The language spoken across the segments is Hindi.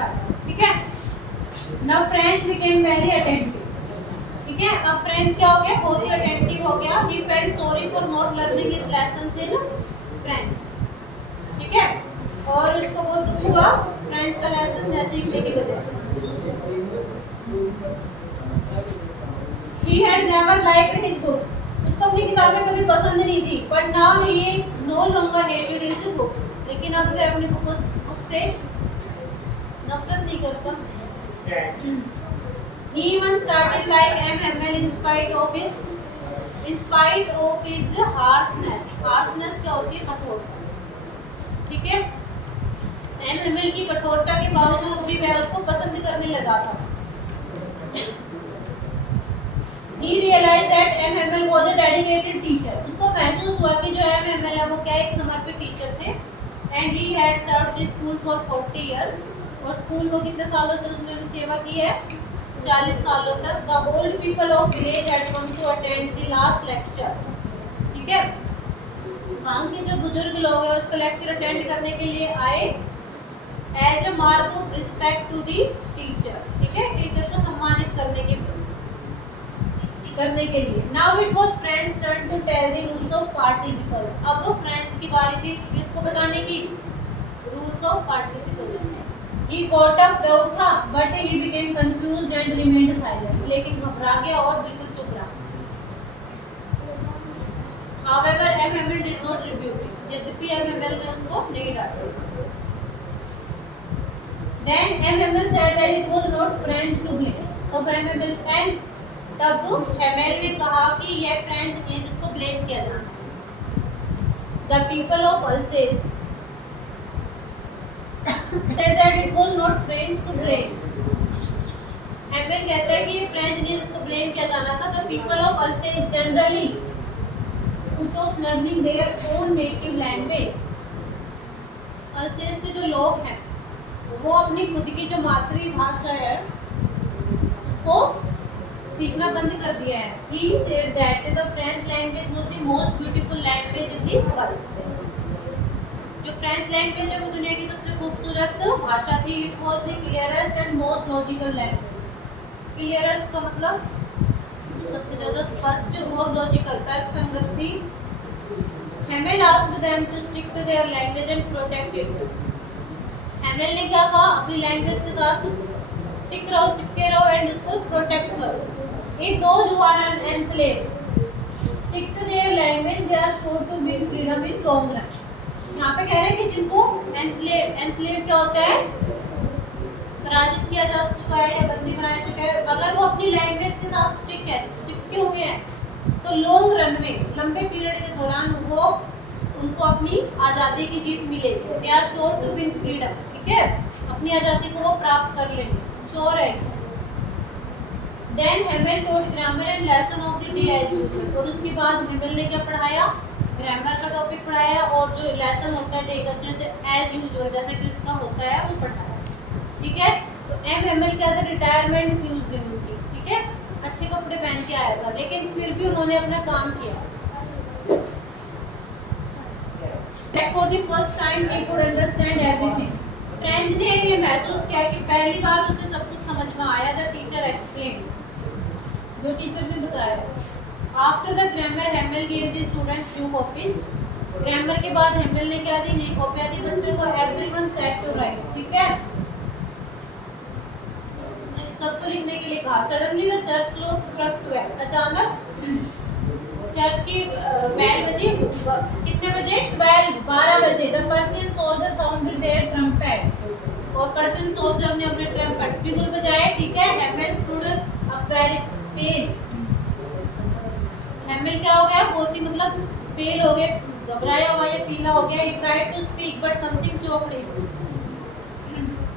डाटा, ठीक है। Now French became very attentive, ठीक है। अब फ्रेंच क्या हो गया, बहुत ही अटेंटिव हो गया। He felt sorry for not learning his lessons in French, ठीक है। और उसको बहुत दुख हुआ फ्रेंच का लेसन न सीखने की वजह से। He had never liked his books. उसको अपनी किताबें कभी पसंद नहीं थी, but now he no longer hated his books. लेकिन अब वह अपनी बुक से नफरत नहीं करता। He even started like MML in spite of his harshness. Harshness क्या होती है, कठोरता, ठीक है। MML की कठोरता के बावजूद भी वह उसको पसंद करने लगा था। He realized that MML was a dedicated teacher. उसको महसूस हुआ कि जो MML है वो क्या एक समर्पित टीचर थे। And he had served the school for 40 years. और स्कूल को कितने सालों से उसने सेवा की है, 40 सालों तक। The old people of village had come to attend the last lecture, ठीक है। गांव के जो बुजुर्ग लोग हैं उसका लेक्चर अटेंड करने के लिए आए as a mark of respect to the teacher, ठीक है, टीचर को सम्मानित करने के लिए। Now it was French turn to tell the rules of participles. अब वो फ्रेंच की बारी थी किसको बताने की, rules of participles। He got up, वह उठा, but he became confused and remained silent. लेकिन घबरा गया और बिल्कुल चुप रहा। However, MML did not rebuke him. यद्यपि MML ने उसको नहीं डांटा। Then MML said that it was not French to blame. तब MML ने कहा कि यह फ्रेंच नहीं है जिसको ब्लेम किया जाना। The people of Alsace said that it was not French to blame. MML कहता है कि ये फ्रेंच नहीं जिसको ब्लेम किया जाना था। The people of Alsace generally put off learning their own native language. Alsace के जो लोग हैं वो अपनी खुद की जो मातृभाषा है उसको सीखना बंद कर दिया है। He said that the French language was the most beautiful language in the world. जो फ्रेंच लैंग्वेज है वो दुनिया की सबसे खूबसूरत भाषा थी। It was the clearest and most logical language. Clearest का मतलब सबसे ज़्यादा स्पष्ट और लॉजिकल तर्कसंगत थी। Hamel asked them to stick to their language and protect it. Hamel ने क्या कहा, अपनी लैंग्वेज के साथ स्टिक रहो, चिपके रहो एंड इसको प्रोटेक्ट करो। If those who are enslaved stick to their language, they are sure to win freedom in long run. यहाँ पे कह रहे हैं कि जिनको एनस्लेव क्या होता है, पराजित किया जा चुका है या बंदी बनाया चुका है, अगर वो अपनी लैंग्वेज के साथ स्टिक है, चिपके हुए हैं, तो लॉन्ग रन में, लंबे पीरियड के दौरान वो उनको अपनी आज़ादी की जीत मिलेगी। They are sure to win freedom, ठीक है, अपनी आज़ादी को वो प्राप्त कर लेंगे, श्योर है। Then Hamel taught grammar and lesson of the day as usual. और उसके बाद Hamel ने क्या पढ़ाया, ग्रामर का टॉपिक पढ़ाया और जो लेसन होता है डे का जैसे एज यूजुअल जैसे कि उसका होता है वो पढ़ाया, ठीक है। तो Hamel क्या था, रिटायरमेंट थी उस दिन उनकी, ठीक है, अच्छे कपड़े पहन के आया था लेकिन फिर भी उन्होंने अपना काम किया। That for the first time he could understand everything. French ने ये महसूस किया कि पहली बार उसे सब कुछ समझ में आया। The teacher explained, जो टीचर ने बताया। After the grammar, Hamel gave the students 2 copies. Grammar के बाद Hamel ने क्या दी, नई कॉपियाँ दी बच्चों को। Everyone sat to write, ठीक है, सबको लिखने के लिए कहा। Suddenly the church clock struck 12. अचानक चर्च की बेल बजी, कितने बजे, 12 बजे। The Persian soldier sounded their trumpets. और पर्शियन सोल्जर ने अपने ट्रम्पेट्स बिगुल बजाए, ठीक है। Hamel stood up very pale. Hamel क्या हो गया, बहुत ही मतलब पेल हो गए, घबराया हुआ या पीला हो गया। He tried to speak but something choked him.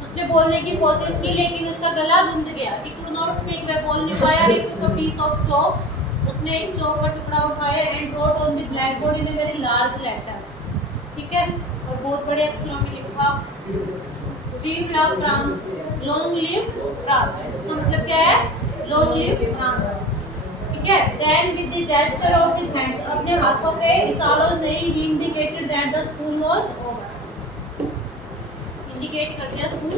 उसने बोलने की कोशिश की लेकिन उसका गला रुंध गया। He could not speak, वह बोल नहीं पाया। He took a piece of chalk. उसने एक चौक का टुकड़ा उठाया and wrote on the blackboard in a very large letters, ठीक है, और बहुत बड़े अक्षरों में लिखा Vive la France, long live France। इसका मतलब क्या है, long live France, ठीक है। Then with the gesture of his hands, अपने हाथों के इशारों से he indicated that the school was over, indicate कर दिया स्कूल